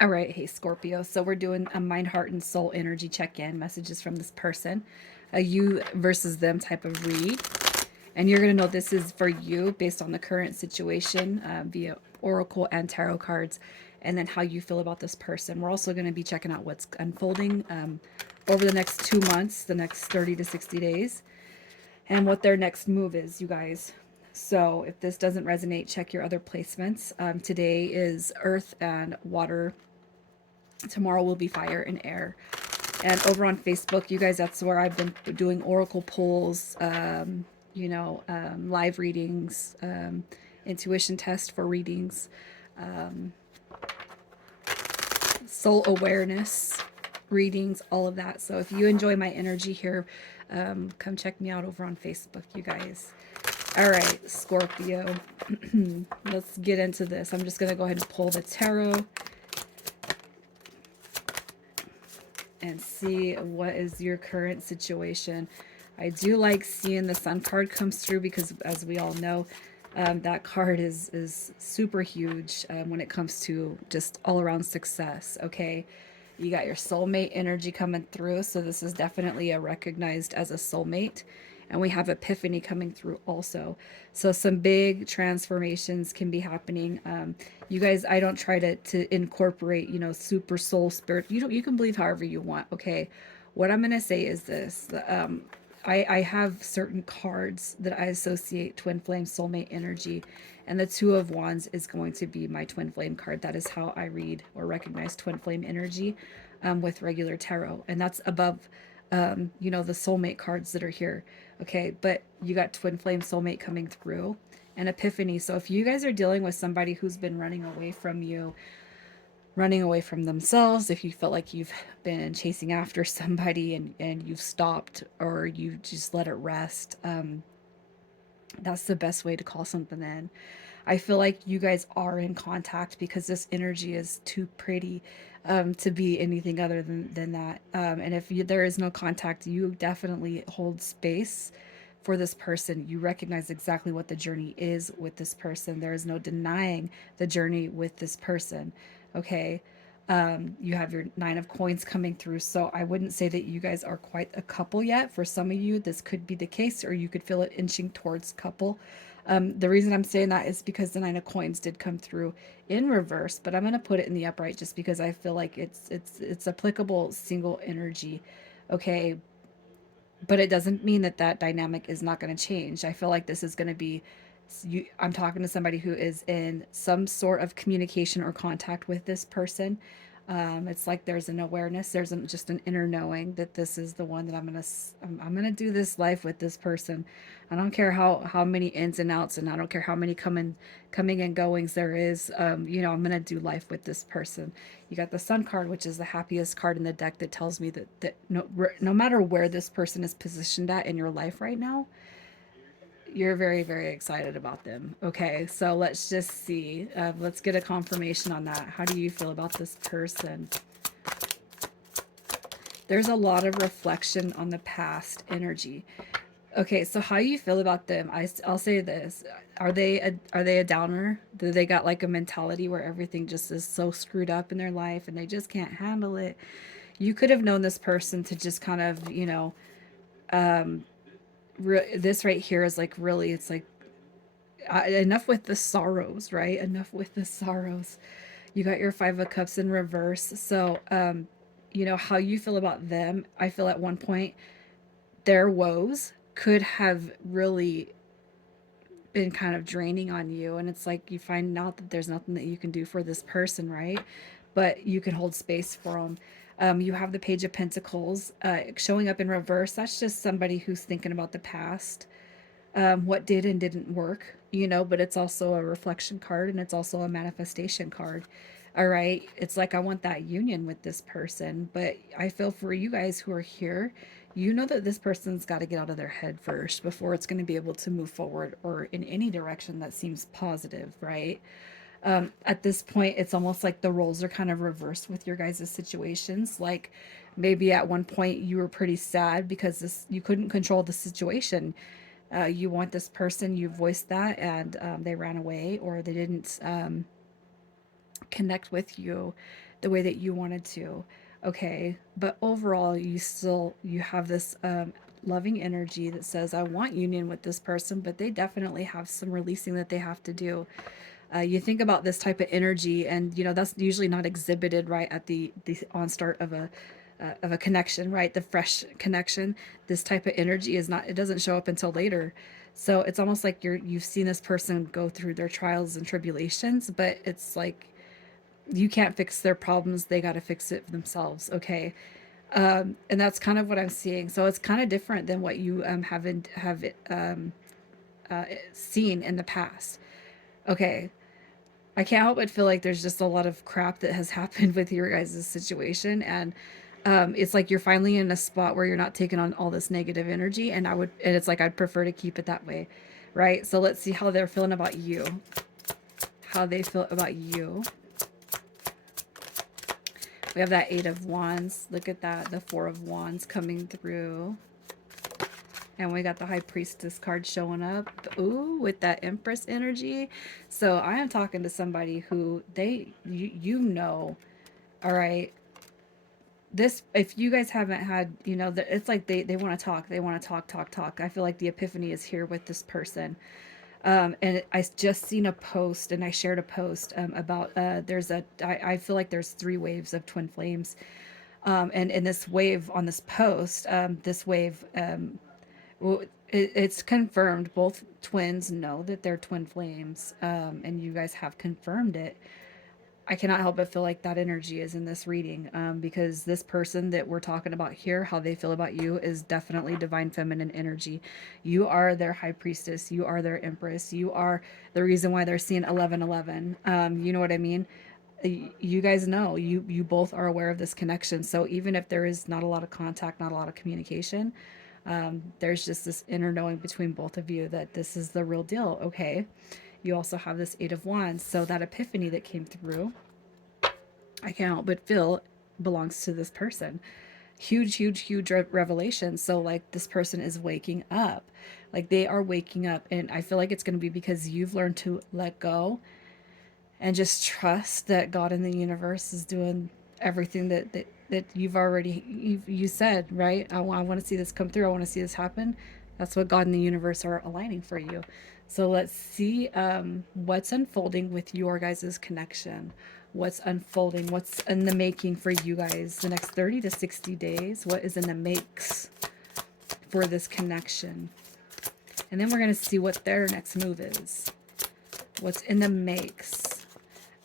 All right, hey Scorpio. So we're doing a mind, heart, and soul energy check-in, messages from this person, a you versus them type of read. And you're going to know this is for you based on the current situation via oracle and tarot cards, and then how you feel about this person. We're also going to be checking out what's unfolding over the next 2 months, the next 30 to 60 days, and what their next move is, you guys. So if this doesn't resonate, check your other placements. Today is earth and water. Tomorrow will be fire and air. And over on Facebook, you guys, that's where I've been doing oracle polls, live readings, intuition test for readings, soul awareness readings, all of that. So if you enjoy my energy here, come check me out over on Facebook, you guys. All right, Scorpio, let's get into this. I'm just going to go ahead and pull the tarot and see what is your current situation. I do like seeing the Sun card comes through because, as we all know, that card is super huge when it comes to just all around success. Okay, you got your soulmate energy coming through, so this is definitely a recognized as a soulmate. And we have epiphany coming through also, so some big transformations can be happening. You guys, I don't try to incorporate, super soul spirit. You can believe however you want. Okay, what I'm gonna say is this: I have certain cards that I associate twin flame soulmate energy, and the Two of Wands is going to be my twin flame card. That is how I read or recognize twin flame energy with regular tarot, and that's above, the soulmate cards that are here. Okay, but you got twin flame soulmate coming through, and epiphany. So if you guys are dealing with somebody who's been running away from you, running away from themselves, if you felt like you've been chasing after somebody and you've stopped or you just let it rest, that's the best way to call something in. I feel like you guys are in contact because this energy is too pretty to be anything other than that. And if there is no contact, you definitely hold space for this person. You recognize exactly what the journey is with this person. There is no denying the journey with this person. Okay. You have your Nine of Coins coming through. So I wouldn't say that you guys are quite a couple yet. For some of you, this could be the case, or you could feel it inching towards couple. The reason I'm saying that is because the Nine of Coins did come through in reverse, but I'm gonna put it in the upright just because I feel like it's applicable single energy. Okay, but it doesn't mean that that dynamic is not going to change. I feel like this is going to be I'm talking to somebody who is in some sort of communication or contact with this person. It's like there's an awareness, there's just an inner knowing that this is the one that I'm gonna do this life with this person. I don't care how many ins and outs, and I don't care how many coming and goings there is. I'm gonna do life with this person. You got the Sun card, which is the happiest card in the deck, that tells me that no matter where this person is positioned at in your life right now, you're very, very excited about them. Okay, so let's just see. Let's get a confirmation on that. How do you feel about this person? There's a lot of reflection on the past energy. Okay, so how you feel about them? I'll say this: are they a downer? Do they got like a mentality where everything just is so screwed up in their life and they just can't handle it? You could have known this person to just kind of, this right here is like really, it's like enough with the sorrows, right? Enough with the sorrows. You got your Five of Cups in reverse. So, how you feel about them, I feel at one point their woes could have really been kind of draining on you. And it's like you find out that there's nothing that you can do for this person, right? But you can hold space for them. You have the Page of Pentacles showing up in reverse. That's just somebody who's thinking about the past, what did and didn't work, but it's also a reflection card and it's also a manifestation card. All right. It's like, I want that union with this person, but I feel for you guys who are here, that this person's got to get out of their head first before it's going to be able to move forward or in any direction that seems positive, right? At this point, it's almost like the roles are kind of reversed with your guys' situations. Like maybe at one point you were pretty sad because you couldn't control the situation. You want this person, you voiced that, and they ran away, or they didn't connect with you the way that you wanted to. Okay, but overall you have this loving energy that says I want union with this person, but they definitely have some releasing that they have to do. You think about this type of energy, and that's usually not exhibited right at the onstart of a connection, right? The fresh connection. This type of energy is not. It doesn't show up until later. So it's almost like you've seen this person go through their trials and tribulations, but it's like you can't fix their problems. They got to fix it themselves. Okay. And that's kind of what I'm seeing. So it's kind of different than what you have seen in the past. Okay. I can't help but feel like there's just a lot of crap that has happened with your guys' situation. And it's like you're finally in a spot where you're not taking on all this negative energy. And it's like I'd prefer to keep it that way. Right. So let's see how they're feeling about you. How they feel about you. We have that Eight of Wands. Look at that. The Four of Wands coming through. And we got the High Priestess card showing up. Ooh, with that Empress energy. So I am talking to somebody who all right, this, if you guys haven't had, it's like they want to talk. They want to talk. I feel like the epiphany is here with this person. And I just seen a post, and I shared a post about I feel like there's three waves of twin flames. And in this wave on this post, this wave, well, it's confirmed. Both twins know that they're twin flames, and you guys have confirmed it. I cannot help but feel like that energy is in this reading, because this person that we're talking about here, how they feel about you, is definitely divine feminine energy. You are their high priestess. You are their empress. You are the reason why they're seeing 1111. You know what I mean? You guys know, you both are aware of this connection. So even if there is not a lot of contact, not a lot of communication, there's just this inner knowing between both of you that this is the real deal. Okay. You also have this Eight of Wands. So that epiphany that came through, I can't help but feel belongs to this person. Huge revelation. So like this person is waking up. Like they are waking up. And I feel like it's going to be because you've learned to let go and just trust that God in the universe is doing everything that you've already you said, right? I want to see this come through. I want to see this happen. That's what God and the universe are aligning for you. So let's see what's unfolding with your guys' connection. What's unfolding? What's in the making for you guys the next 30 to 60 days? What is in the makes for this connection? And then we're going to see what their next move is. What's in the makes?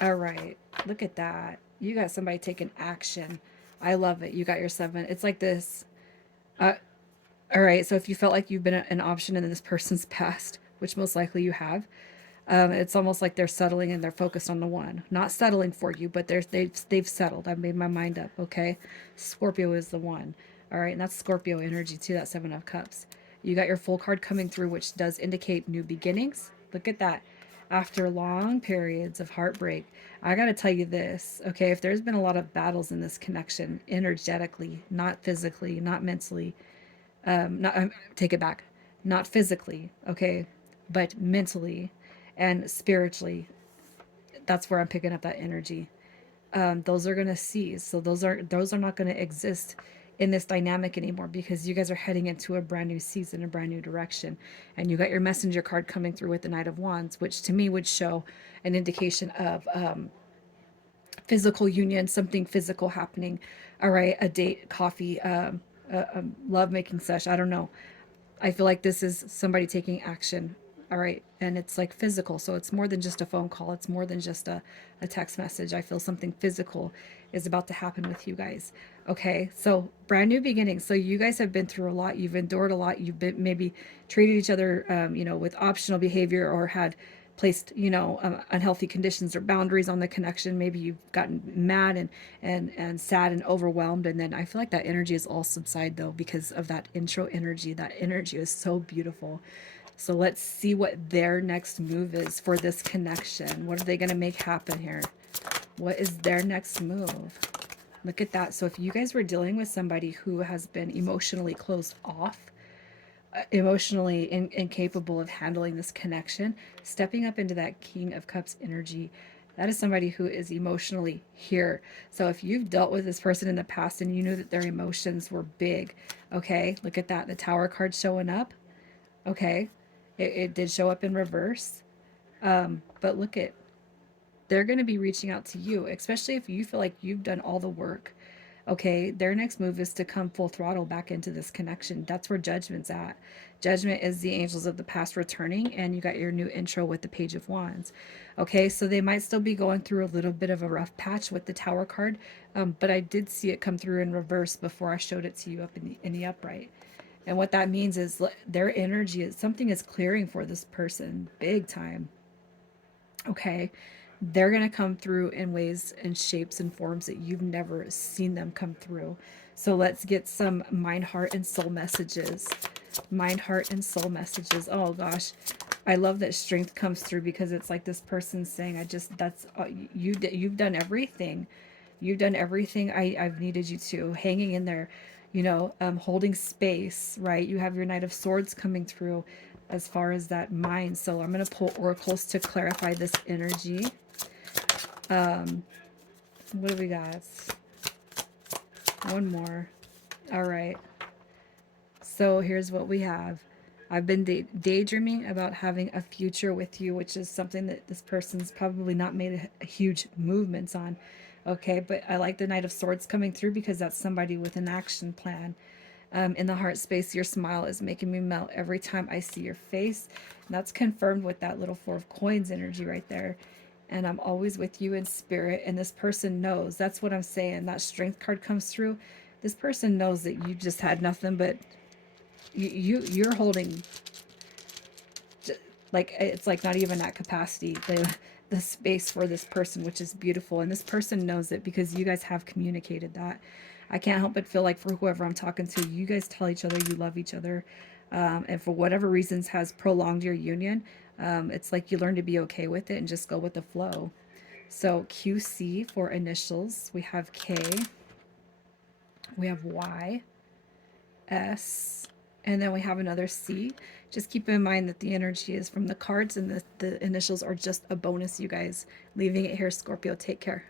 All right, look at that. You got somebody taking action. I love it. You got your seven. It's like this. Uh, all right, so if you felt like you've been an option in this person's past, which most likely you have, it's almost like they're settling and they're focused on the one. Not settling for you, but they've settled. I've made my mind up, okay? Scorpio is the one. All right, and that's Scorpio energy too, that Seven of Cups. You got your full card coming through, which does indicate new beginnings. Look at that. After long periods of heartbreak, I got to tell you this, okay? If there's been a lot of battles in this connection, energetically, not physically, not mentally, not take it back, not physically, okay, but mentally and spiritually. That's where I'm picking up that energy. Those are gonna cease. So those are not gonna exist in this dynamic anymore, because you guys are heading into a brand new season, a brand new direction. And you got your messenger card coming through with the Knight of Wands, which to me would show an indication of physical union, something physical happening. All right, a date, coffee, a love making session. I don't know. I feel like this is somebody taking action. All right. And it's like physical. So it's more than just a phone call. It's more than just a text message. I feel something physical is about to happen with you guys. Okay. So brand new beginnings. So you guys have been through a lot. You've endured a lot. You've been maybe treated each other, with optional behavior, or had placed, unhealthy conditions or boundaries on the connection. Maybe you've gotten mad and sad and overwhelmed. And then I feel like that energy is all subside though, because of that intro energy. That energy is so beautiful. So let's see what their next move is for this connection. What are they going to make happen here? What is their next move? Look at that. So if you guys were dealing with somebody who has been emotionally closed off, emotionally incapable of handling this connection, stepping up into that King of Cups energy, That is somebody who is emotionally here. So if you've dealt with this person in the past and you knew that their emotions were big, okay, look at that. The Tower card showing up. Okay, it did show up in reverse. But look at, they're going to be reaching out to you, especially if you feel like you've done all the work. Okay, their next move is to come full throttle back into this connection. That's where judgment's at. Judgment is the angels of the past returning, and you got your new intro with the Page of Wands. Okay, so they might still be going through a little bit of a rough patch with the Tower card, but I did see it come through in reverse before I showed it to you up in the upright. And what that means is their energy is something is clearing for this person big time. Okay, they're going to come through in ways and shapes and forms that you've never seen them come through. So let's get some mind, heart, and soul messages. Mind, heart, and soul messages. Oh gosh, I love that strength comes through because it's like this person saying, "I just that's you. You've done everything. You've done everything I've needed you to. Hanging in there, holding space. Right. You have your Knight of Swords coming through." As far as that mind. So I'm going to pull oracles to clarify this energy. What do we got? One more. All right. So here's what we have. I've been daydreaming about having a future with you, which is something that this person's probably not made a huge movements on. Okay, but I like the Knight of Swords coming through because that's somebody with an action plan. In the heart space, your smile is making me melt every time I see your face. And that's confirmed with that little Four of Coins energy right there. And I'm always with you in spirit. And this person knows. That's what I'm saying. That strength card comes through. This person knows that you just had nothing but you're holding, like, it's like not even that capacity, the space for this person, which is beautiful. And this person knows it because you guys have communicated that. I can't help but feel like for whoever I'm talking to, you guys tell each other you love each other, and for whatever reasons has prolonged your union. It's like you learn to be okay with it and just go with the flow. So QC for initials, we have K, we have Y, S, and then we have another C. Just keep in mind that the energy is from the cards and the initials are just a bonus, you guys. Leaving it here, Scorpio. Take care.